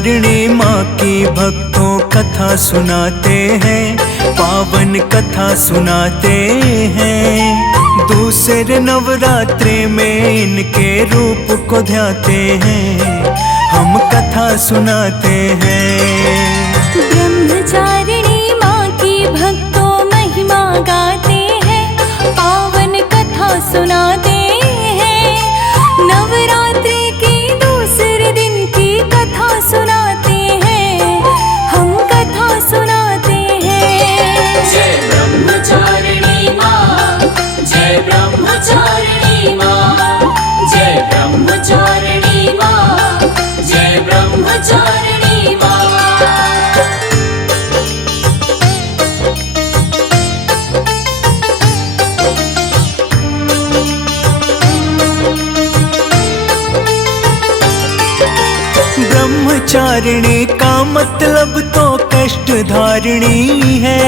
ब्रह्मचारिणी माँ की भक्तों कथा सुनाते हैं, पावन कथा सुनाते हैं। दूसरे नवरात्रि में इनके रूप को ध्याते हैं, हम कथा सुनाते हैं। ब्रह्मचारिणी माँ की भक्तों महिमा गाते हैं, पावन कथा सुनाते हैं। नवरात्रि के दूसरे दिन की कथा सुनाते हैं, हम कथा सुनाते हैं। जय ब्रह्मचारिणी माँ, जय ब्रह्मचारिणी माँ, जय ब्रह्मचारिणी माँ, जय ब्रह्मचारिणी माँ। ब्रह्मचारिणी का मतलब तो कष्ट धारिणी है,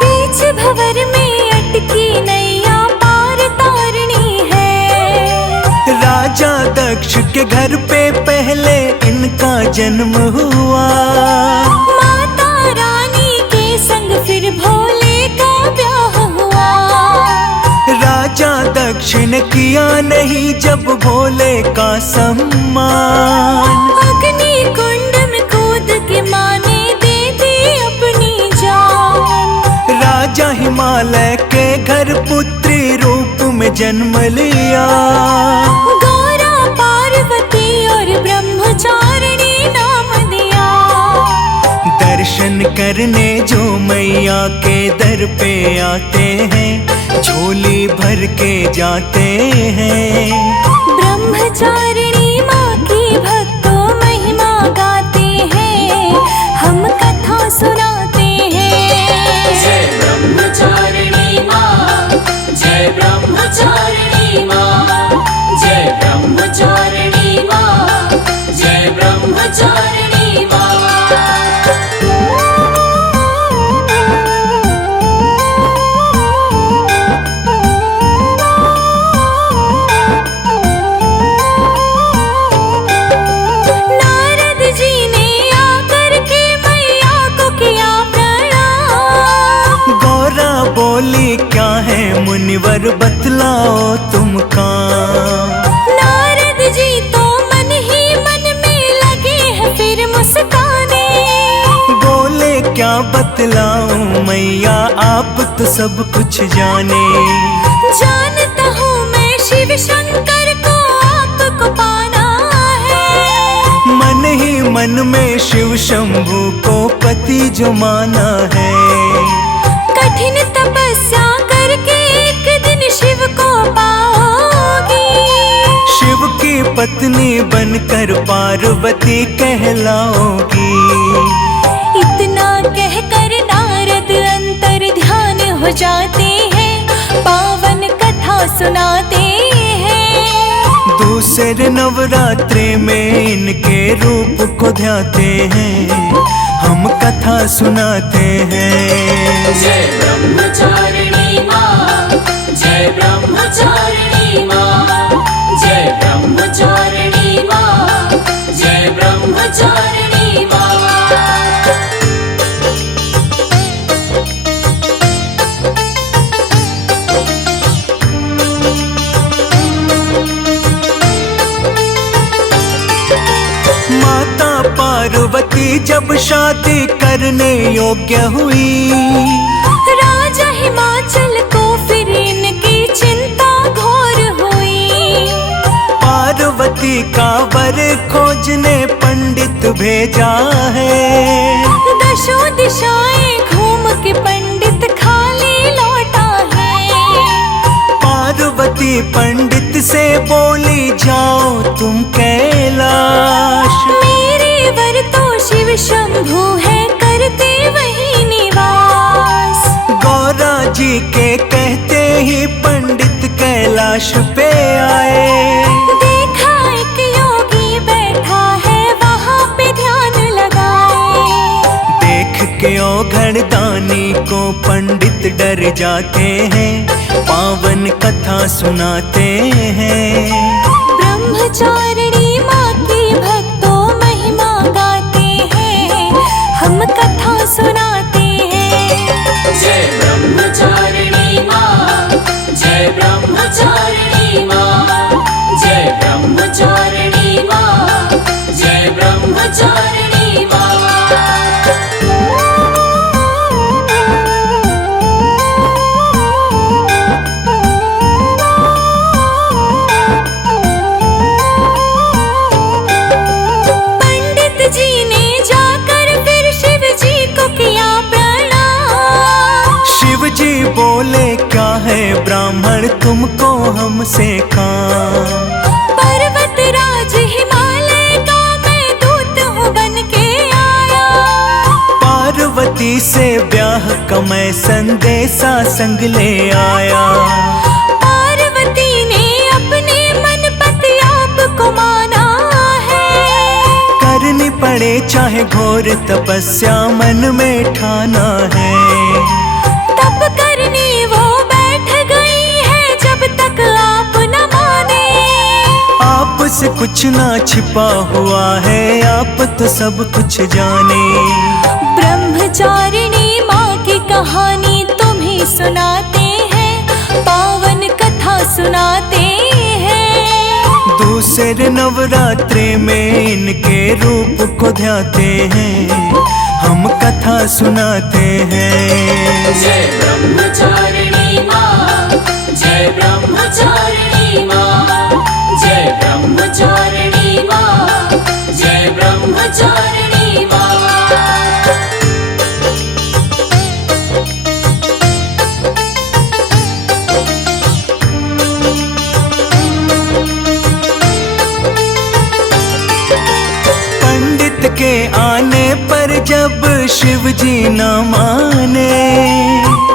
बीच भंवर में अटकी नैया पार तारनी है। राजा दक्ष के घर पे पहले इनका जन्म हुआ, माता रानी के संग फिर भोले का ब्याह हुआ। राजा दक्ष ने किया नहीं जब भोले का सम्मान, अग्नि कुंड में कूद के माँ ने दे दी अपनी जान। राजा हिमालय के घर पुत्री रूप में जन्म लिया, गौरा पार्वती और ब्रह्मचारिणी नाम दिया। दर्शन करने जो मैया के दर पे आते हैं, झोली भर के जाते हैं। ब्रह्मचारिणी माँ की भक्तों महिमा गाते हैं, हम कथा सुनाते हैं। जय ब्रह्मचारिणी माँ, जय ब्रह्मचारिणी माँ, जय ब्रह्मचारिणी माँ, जय ब्रह्मचारिणी माँ। बोली क्या है मुनिवर बतलाओ तुम काम। नारद जी तो मन ही मन में लगे हैं फिर मुस्काने। बोले क्या बतलाऊं मैया आप तो सब कुछ जाने। जानता हूँ मैं शिव शंकर को आपको पाना है। मन ही मन में शिव शंभू को पति जो माना है। कठिन तपस्या करके एक दिन शिव को पाओगी। शिव की पत्नी बनकर पार्वती कहलाओगी। इतना कहकर नारद अंतर ध्यान हो जाते हैं, पावन कथा सुनाते हैं। दूसरे नवरात्रि में इनके रूप को ध्याते हैं, हम कथा सुनाते हैं। जय ब्रह्मचारिणी माँ, जय ब्रह्मचारिणी माँ, जय ब्रह्मचारिणी माँ, जय ब्रह्मचारिणी माँ। माता पार्वती जब शादी करने योग्य हुई, राजा हिमाचल को फिर इनकी चिंता घोर हुई। पार्वती का वर खोजने पंडित भेजा है। दशों दिशाएं घूम के पंडित खाली लौटा है। पार्वती पंडित से बोली जाओ तुम कैलाश। मेरे वर तो शिव शंभू है करते वही निवास। गौरा जी के कहते ही पंडित कैलाश पे आए। देखा एक योगी बैठा है वहाँ पे ध्यान लगाए। देख के औघड़ दानी को पंडित डर जाते हैं, पावन कथा सुनाते हैं। ब्रह्मचारिणी माँ की भक्तों महिमा गा ब्रह्मचारिणी माँ। पंडित जी ने जाकर फिर शिव जी को किया प्रणाम। शिव जी बोले क्या है ब्राह्मण तुमको हमसे काम। पर्वतराज हिमालय का मैं दूत हूँ बन के आया। पार्वती से ब्याह का मैं संदेशा संग ले आया। पार्वती ने अपने मन पति आपको माना है। करनी पड़े चाहे घोर तपस्या मन में ठाना है। तप करने वो बैठ गई है जब तक आप न माने। आपसे कुछ ना छिपा हुआ है आप तो सब कुछ जाने। ब्रह्मचारिणी माँ की कहानी तुम्हें सुनाते हैं, पावन कथा सुनाते हैं। दूसरे नवरात्रि में इनके रूप को ध्याते हैं, हम कथा सुनाते हैं। जय ब्रह्मचारिणी माँ, जय ब्रह्मचारिणी माँ, जय ब्रह्मचारिणी माँ, जय ब्रह्मचारिणी माँ। पंडित के आने पर जब शिव जी न माने।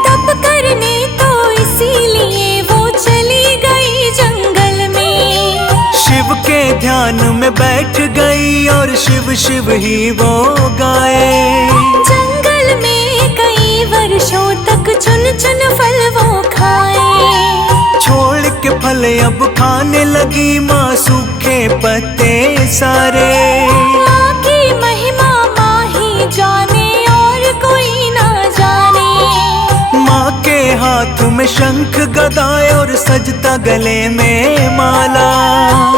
तप करने तो इसीलिए वो चली गई जंगल में। शिव के ध्यान में बैठ गई और शिव शिव ही वो गाए। जंगल में कई वर्षों तक चुन चुन फल वो खाए। छोड़ के फल अब खाने लगी माँ सूखे पत्ते सारे। माँ की महिमा माँ ही जाने और कोई ना जाने। माँ के हाथ में शंख गदा और सजता गले में माला।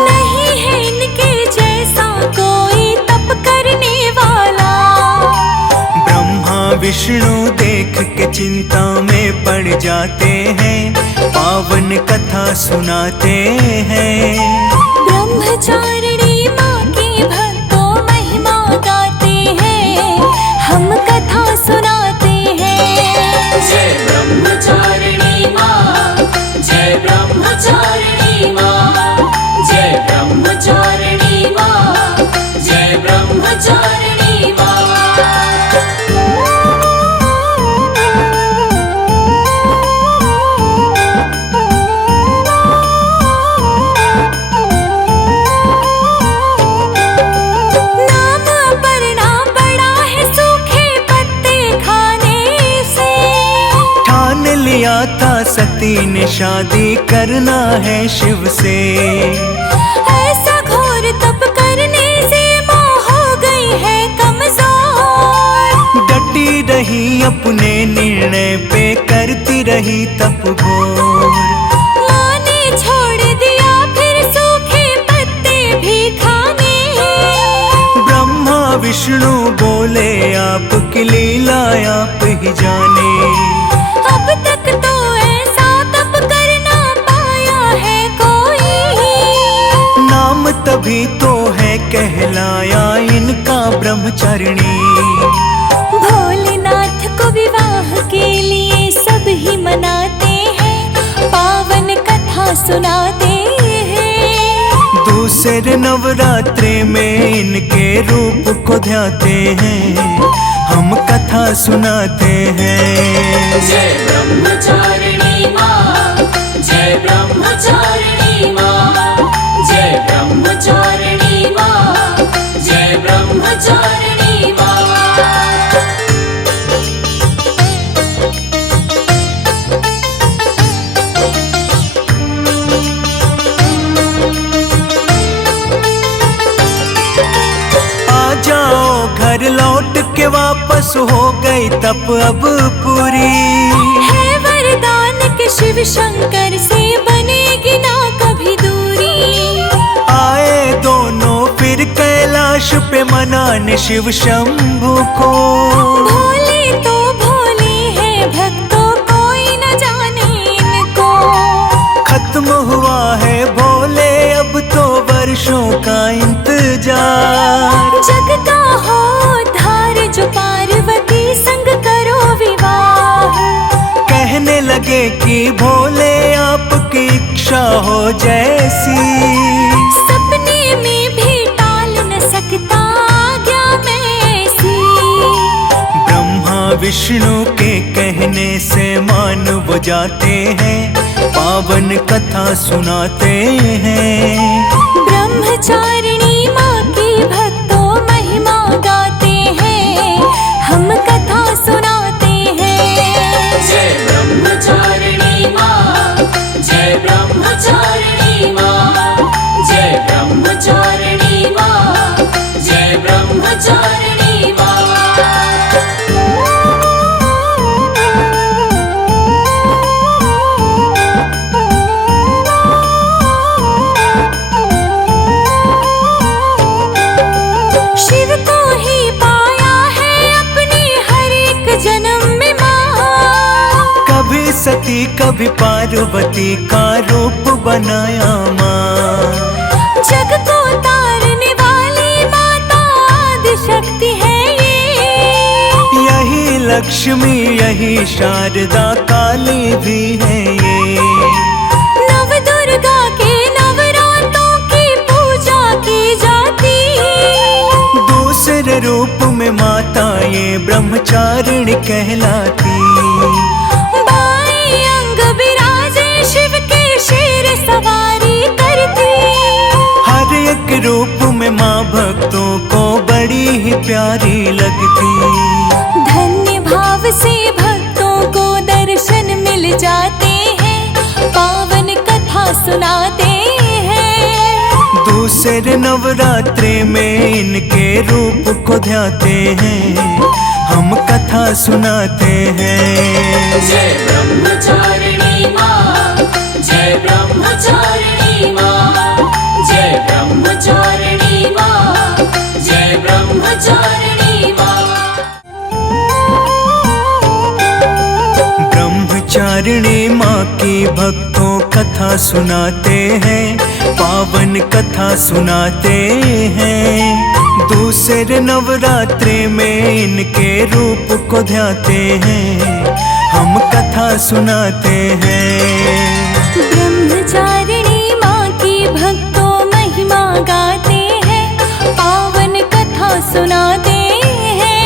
नहीं है इनके जैसा कोई तप करने वाला। ब्रह्मा विष्णु देख के चिंता में पड़ जाते हैं, पावन कथा सुनाते हैं। ब्रह्मचारिणी माँ की भक्तों महिमा गाते हैं, हम कथा सुनाते हैं। जय ब्रह्मचारिणी माँ, जय ब्रह्मचारिणी माँ, जय ब्रह्मचारिणी माँ, जय ब्रह्मचारिणी माँ। नाम अपर्णा बड़ा है सूखे पत्ते खाने से। ठान लिया था सती ने शादी करना है शिव से। ऐसा घोर तप करने से माँ हो गई है कमजोर। डटी रही अपने निर्णय पे करती रही तप घोर। माँ ने छोड़ दिया फिर सूखे पत्ते भी खाने। ब्रह्मा विष्णु बोले आपकी लीला आप ही जाने। अब तक तो ऐसा तप करना पाया है कोई। नाम तभी तो है कहलाया इनका ब्रह्मचारिणी। भोलेनाथ को विवाह के लिए सब ही मनाते हैं, पावन कथा सुनाते हैं। दूसरे नवरात्रि में इनके रूप को ध्याते हैं, हम कथा सुनाते हैं। जय ब्रह्मचारिणी माँ, जय ब्रह्मचारिणी माँ, जय ब्रह्मचारिणी माँ, जय ब्रह्मचारिणी माँ। आ जाओ घर लौट के वापस हो गई तप अब पूरी। है वरदान के शिव शंकर से बनेगी ना कभी दूरी। आए दोनों फिर कैलाश पे मनाने शिव शंभू को। भोले तो भोले हैं भक्तों, कोई न जाने इनको। खत्म हुआ है भोले अब तो वर्षों का इंतजार। जग का हो उद्धार जो पार्वती संग करो विवाह। कहने लगे कि भोले आपकी इच्छा हो जैसी। सपने में भी टाल न सकता आज्ञा में ऐसी। ब्रह्मा विष्णु के कहने से मान वो जाते हैं, पावन कथा सुनाते हैं। ब्रह्मचारिणी माँ की भक्तों महिमा गाते हैं, हम कथा सुनाते हैं। जय ब्रह्मचारिणी माँ, जय ब्रह्मचारिणी माँ, जय ब्रह्मचारिणी माँ, जय ब्रह्मचारिणी माँ। शिव को ही पाया है अपने हर एक जन्म में माँ। कभी सती कभी पार्वती का रूप बनाया माँ। जग को तारने वाली माता आदि शक्ति है ये। यही लक्ष्मी यही शारदा काली भी है ये। नव दुर्गा के नवरात्रों की पूजा की जाती। दूसरे रूप में माता ये ब्रह्मचारिणी कहलाती। बाएं अंग विराजे शिव के शेर सवारी करती। हर एक रूप में माँ भक्तों को बड़ी ही प्यारी लगती। धन्य भाव से भक्तों को दर्शन मिल जाते हैं, पावन कथा सुनाते हैं। दूसरे नवरात्रे में इनके रूप को ध्याते हैं, हम कथा सुनाते हैं। जय ब्रह्मचारिणी माँ, जय ब्रह्मचारिणी माँ, जय ब्रह्मचारिणी माँ, जय ब्रह्मचारिणी माँ। ब्रह्मचारिणी माँ की भक्तों कथा सुनाते हैं, पावन कथा सुनाते हैं। दूसरे नवरात्रे में इनके रूप को ध्याते हैं, हम कथा सुनाते हैं। ब्रह्मचारिणी माँ की भक्तों महिमा गाते हैं, पावन कथा सुनाते हैं।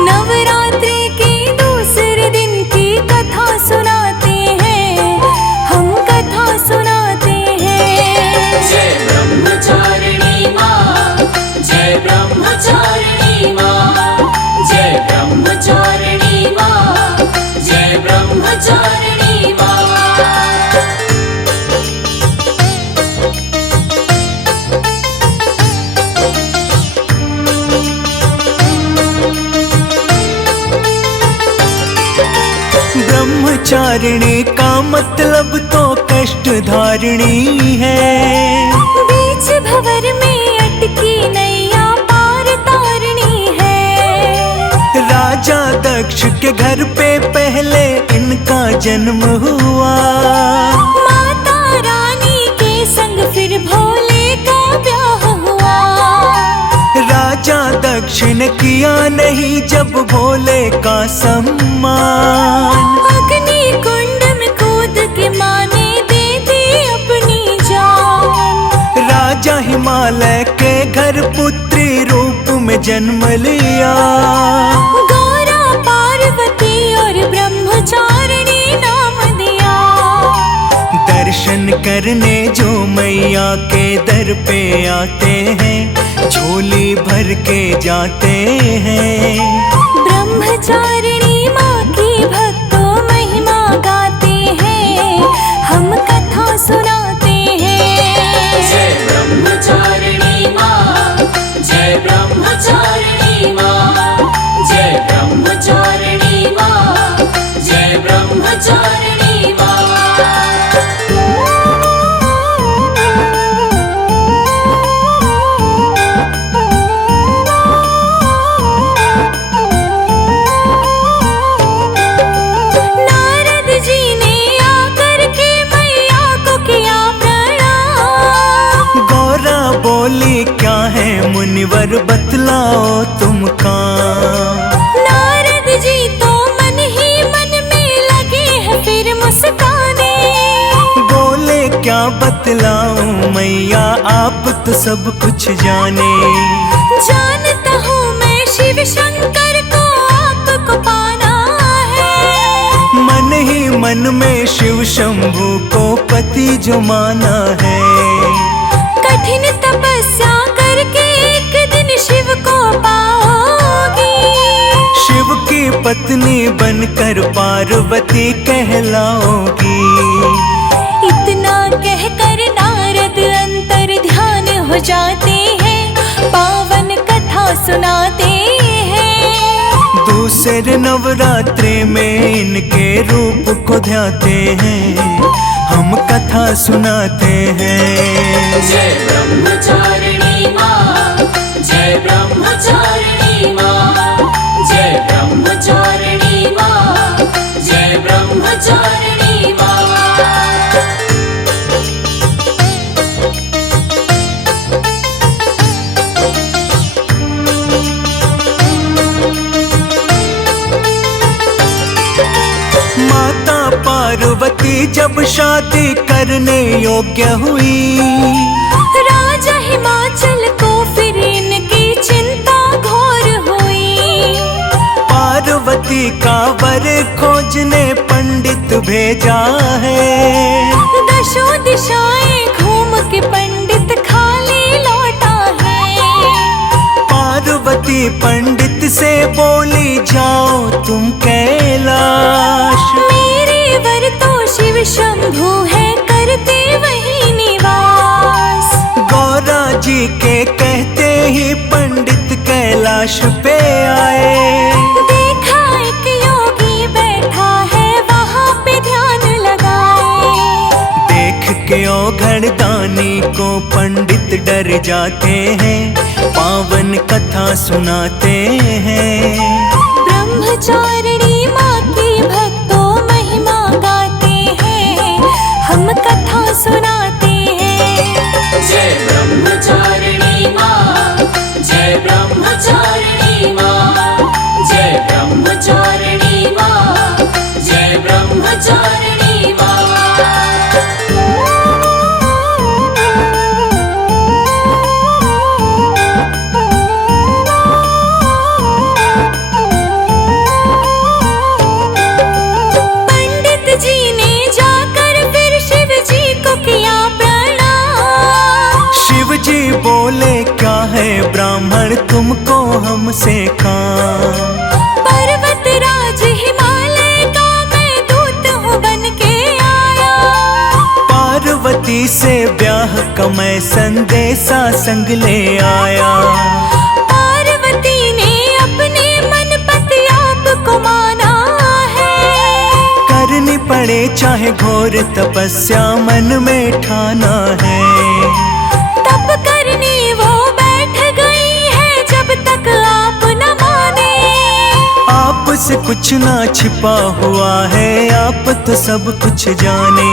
नवरात्रि के दूसरे दिन की कथा सुनाते हैं, हम कथा सुनाते हैं। जय ब्रह्मचारिणी माँ, जय ब्रह्मचारिणी माँ, जय ब्रह्मचारिणी माँ, जय ब्रह्मचारिणी माँ। ब्रह्मचारिणी का मतलब तो कष्ट धारिणी है। बीच भंवर में अटकी नैया पार तारनी है। राजा दक्ष के घर पे पहले इनका जन्म हुआ। माता रानी के संग फिर भोले का ब्याह हुआ। राजा दक्ष ने किया नहीं जब भोले का सम्मान। अग्नि कुंड में कूद के माँ ने दे दी अपनी जान। राजा हिमालय के घर पुत्री रूप में जन्म लिया। गौरा पार्वती और ब्रह्मचारिणी नाम दिया। दर्शन करने जो मैया के दर पे आते हैं, झोली भर के जाते हैं। ब्रह्मचारिणी माँ की भक्तों महिमा गाते हैं, हम कथा सुनाते हैं। जय ब्रह्मचारिणी माँ, जय ब्रह्मचारिणी माँ, जय ब्रह्मचारिणी माँ, जय ब्रह्मचारिणी माँ। बतलाओ तुम काम। नारद जी तो मन ही मन में लगे हैं फिर मुस्काने। बोले क्या बतलाऊं मैया, आप तो सब कुछ जाने। जानता हूँ मैं शिव शंकर को आपको पाना है। मन ही मन में शिव शंभू को पति जो माना है। कठिन तपस्या करके एक दिन शिव को पाओगी। शिव की पत्नी बनकर पार्वती कहलाओगी। इतना कहकर नारद अंतर ध्यान हो जाते हैं, पावन कथा सुनाते हैं। दूसरे नवरात्रे में इनके रूप को ध्याते हैं, हम कथा सुनाते हैं। जय ब्रह्मचारिणी माँ, जय ब्रह्मचारिणी माँ, जय ब्रह्मचारिणी माँ, जय ब्रह्मचारिणी माँ। माता पार्वती जब शादी करने योग्य हुई, राजा हिमाचल को फिर इनकी चिंता घोर हुई। पार्वती का वर खोजने पंडित भेजा है। दशों दिशाएं घूम के पंडित खाली लौटा है। पार्वती पंडित से बोली जाओ तुम कैलाश। मेरे वर तो शिव शंभू है करते वही निवास। गौरा जी के कहते ही पंडित कैलाश पे आए। देखा एक योगी बैठा है वहाँ पे ध्यान लगाए। देख के औघड़ दानी को पंडित डर जाते हैं, पावन कथा सुनाते हैं। ब्रह्मचारिणी माँ की भक्तों महिमा गाते हैं, हम कथा सुनाते हैं। जय ब्रह्मचारिणी माँ, जय ब्रह्मचारिणी माँ, जय ब्रह्मचारिणी माँ, जय ब्रह्मचारिणी माँ। बोले क्या है ब्राह्मण तुमको हमसे काम। पर्वत राज हिमालय का मैं दूत हूँ बन के आया। पार्वती से ब्याह का मैं संदेशा संग ले आया। पार्वती ने अपने मन पति आपको माना है। करनी पड़े चाहे घोर तपस्या मन में ठाना है। तप करने वो बैठ गई है जब तक आप न माने। आपसे कुछ ना छिपा हुआ है, आप तो सब कुछ जाने।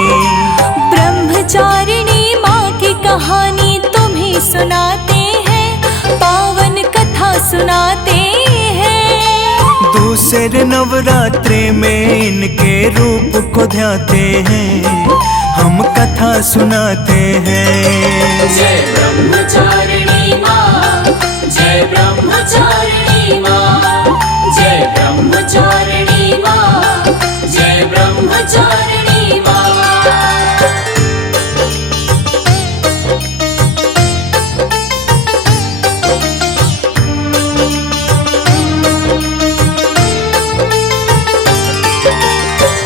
ब्रह्मचारिणी माँ की कहानी तुम्हें सुनाते हैं, पावन कथा सुनाते हैं। दूसरे नवरात्रे में इनके रूप को ध्याते हैं, हम कथा सुनाते हैं। जय ब्रह्मचारिणी माँ, जय ब्रह्मचारिणी माँ, जय ब्रह्मचारिणी माँ, जय ब्रह्मचारिणी माँ।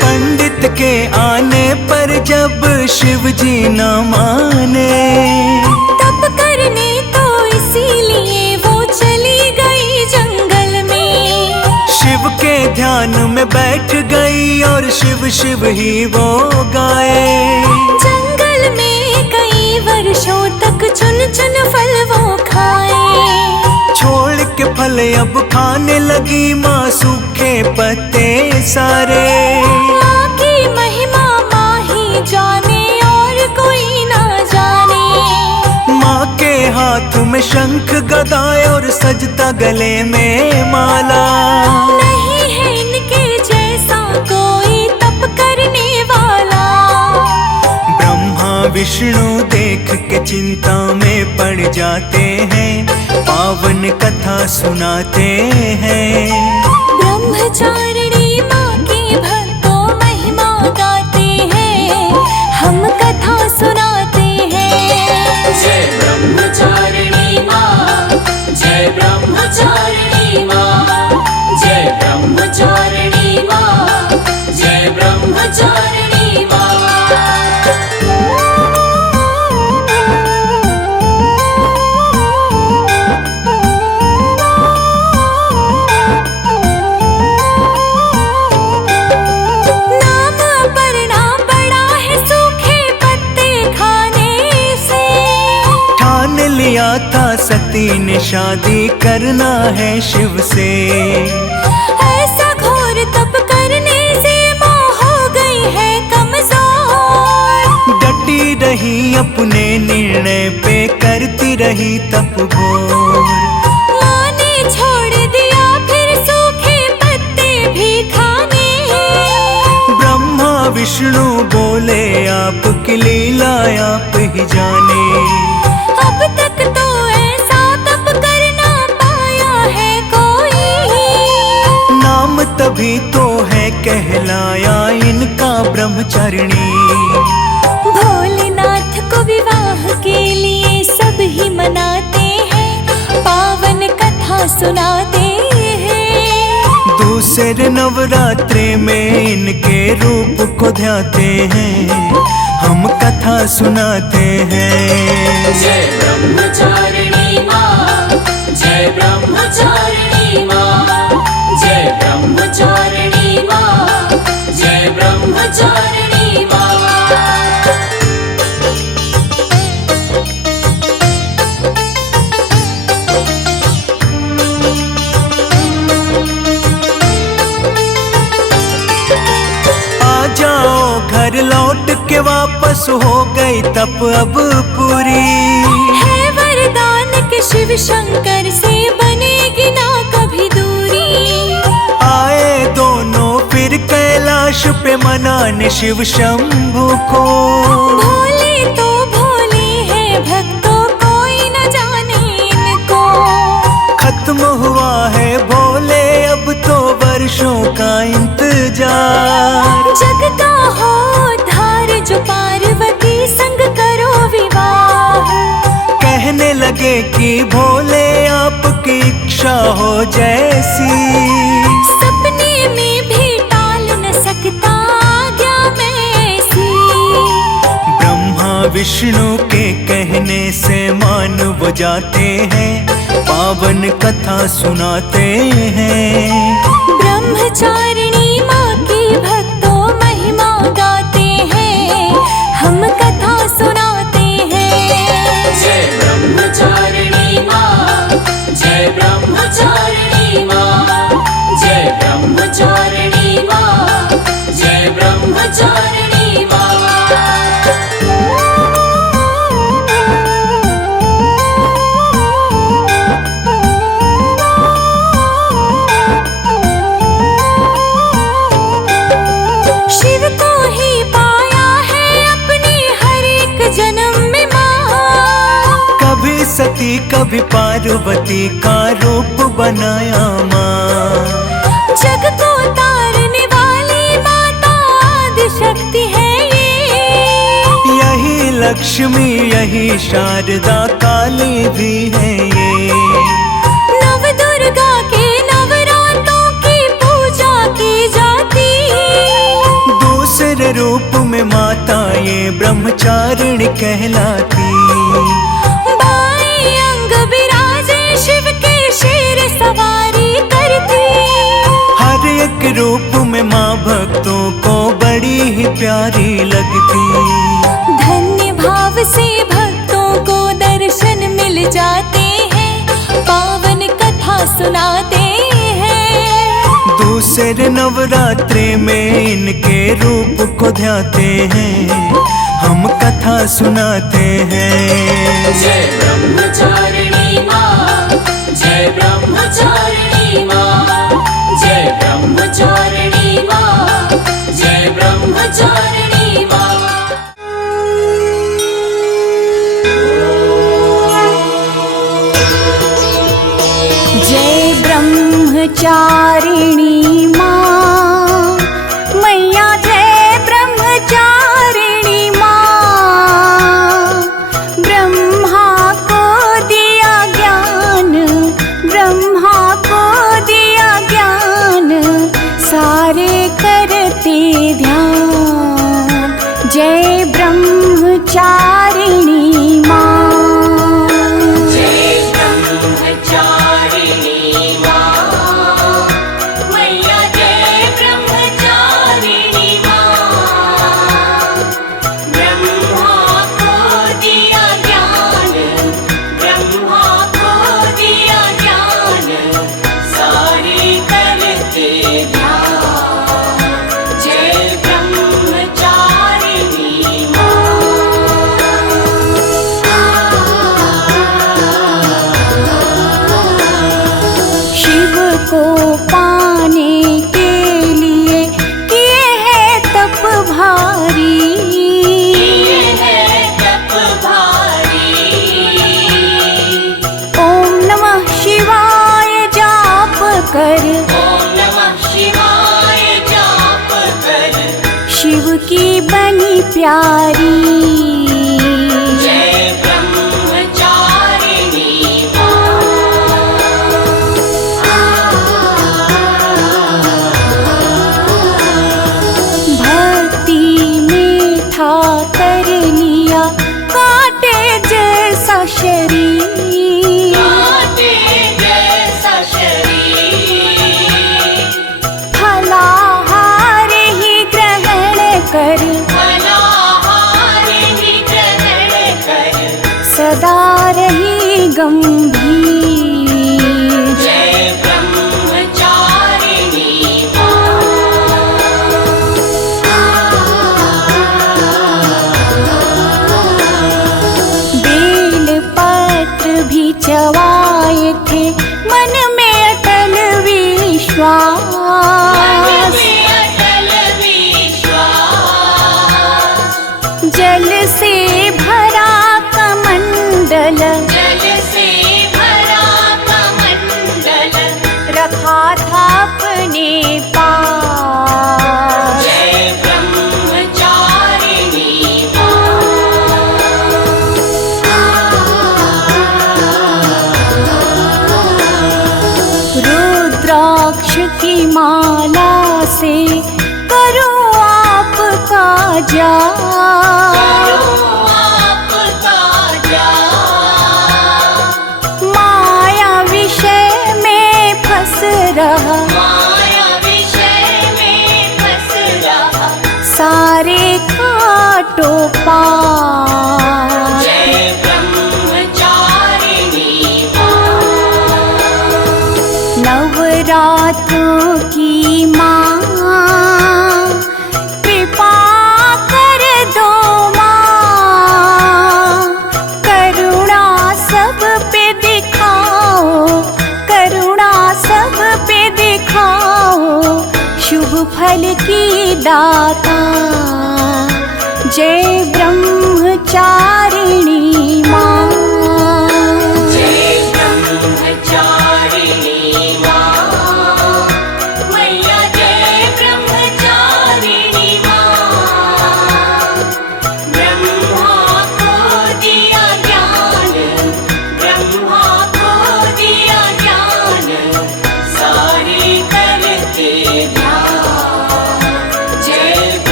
पंडित के आने पर जब शिव जी न माने, तप करने तो इसीलिए वो चली गई जंगल में। शिव के ध्यान में बैठ गई और शिव शिव ही वो गाए। जंगल में कई वर्षों तक चुन चुन फल वो खाए। छोड़ के फल अब खाने लगी माँ सूखे पत्ते सारे। माँ की महिमा माँ ही जाने और कोई ना जाने। माँ के हाथ हाथ में शंख गदा और सजता गले में माला। नहीं है इनके जैसा कोई तप करने वाला। ब्रह्मा विष्णु देख के चिंता में पड़ जाते हैं, पावन कथा सुनाते हैं। ब्रह्मचारिणी माँ की भक्तों महिमा गाते हैं, हम कथा सुनाते हैं। जय ब्रह्मचारिणी माँ, जय ब्रह्मचारिणी माँ, जय ब्रह्मचारिणी माँ, जय ब्रह्मचारिणी माँ। लिया था सती ने शादी करना है शिव से। ऐसा घोर तप करने से माँ हो गई है कमजोर। डटी रही अपने निर्णय पे, करती रही तप घोर। माँ ने छोड़ दिया फिर सूखे पत्ते भी खाने। ब्रह्मा विष्णु बोले आपकी लीला आप ही जाने। अब तक तो ऐसा तप करना पाया है कोई। नाम तभी तो है कहलाया इनका ब्रह्मचारिणी। भोलेनाथ को विवाह के लिए सब ही मनाते हैं, पावन कथा सुनाते हैं। दूसरे नवरात्रे में इनके रूप को ध्याते हैं, हम कथा सुनाते हैं। जय ब्रह्मचारिणी माँ, जय ब्रह्मचारिणी माँ, जय ब्रह्मचारिणी माँ, जय ब्रह्मचारिणी माँ। घर लौट के वापस हो गई तप अब पूरी। है वरदान के शिव शंकर से बनेगी ना कभी दूरी। आए दोनों फिर कैलाश पे मनाने शिव शंभू को। भोले तो भोले हैं भक्तों कोई न जाने इनको। खत्म हुआ है भोले अब तो वर्षों का इंतजार। जग का हो धार जो पार्वती संग करो विवाह। कहने लगे कि भोले आपकी इच्छा हो जैसी। सपने में भी टाल न सकता आज्ञा में ऐसी। ब्रह्मा विष्णु के कहने से मान वो जाते हैं, पावन कथा सुनाते हैं। ब्रह्मचारिणी माँ की भक्तों महिमा गाते हैं, हम कथा सुनाते हैं। जय ब्रह्मचारिणी माँ, जय ब्रह्मचारिणी माँ, जय ब्रह्मचारिणी माँ, जय ब्रह्मचारिणी माँ। सती कभी पार्वती का रूप बनाया माँ। जग को तारने वाली माता आदि शक्ति है ये। यही लक्ष्मी यही शारदा काली भी है ये। नव दुर्गा के नवरात्रों की पूजा की जाती। दूसरे रूप में माता ये ब्रह्मचारिणी कहलाती। शिव के शेर सवारी करती। हर एक रूप में माँ भक्तों को बड़ी ही प्यारी लगती। धन्य भाव से भक्तों को दर्शन मिल जाते हैं, पावन कथा सुनाते हैं। दूसरे नवरात्रे में इनके रूप को ध्याते हैं, हम कथा सुनाते हैं। जय ब्रह्मचारिणी माँ, जय ब्रह्मचारिणी माँ, जय ब्रह्मचारिणी माँ, जय ब्रह्मचारिणी माँ। जय ब्रह्मचारिणी माँ, मैया जय ब्रह्मचारिणी माँ। ब्रह्मा को दिया ज्ञान, ब्रह्मा को दिया ज्ञान, सारे करते ध्यान। जय ब्रह्मचारिणी माँ। को पाने के लिए किए हैं तप भारी, किए हैं तप भारी। ओम नमः शिवाय जाप कर, ओम नमः शिवाय जाप कर, शिव की बनी प्यारी। कर लिया कांटे जैसा शरीर, कांटे जैसा शरीर। फलाहार ही ग्रहण कर, फलाहार ही ग्रहण कर, सदा रही गंभीर। जय ब्रह्मचारिणी भी चवाए थे मन में अटल विश्वास, जल से भरा कमंडल, जल से भरा कमंडल, रखा था अपने पास। जय ब्रह्मचारिणी रुद्राक्ष की माला से करूं आपका जाप, माया विषय में फंस रहा, माया विषय में फंस रहा, सारे काटो पार। जय ब्रह्मचारिणी नवरात्रों की माँ, कृपा कर दो माँ। करुणा सब पे दिखाओ, करुणा सब पे दिखाओ, शुभ फल की दाता। जय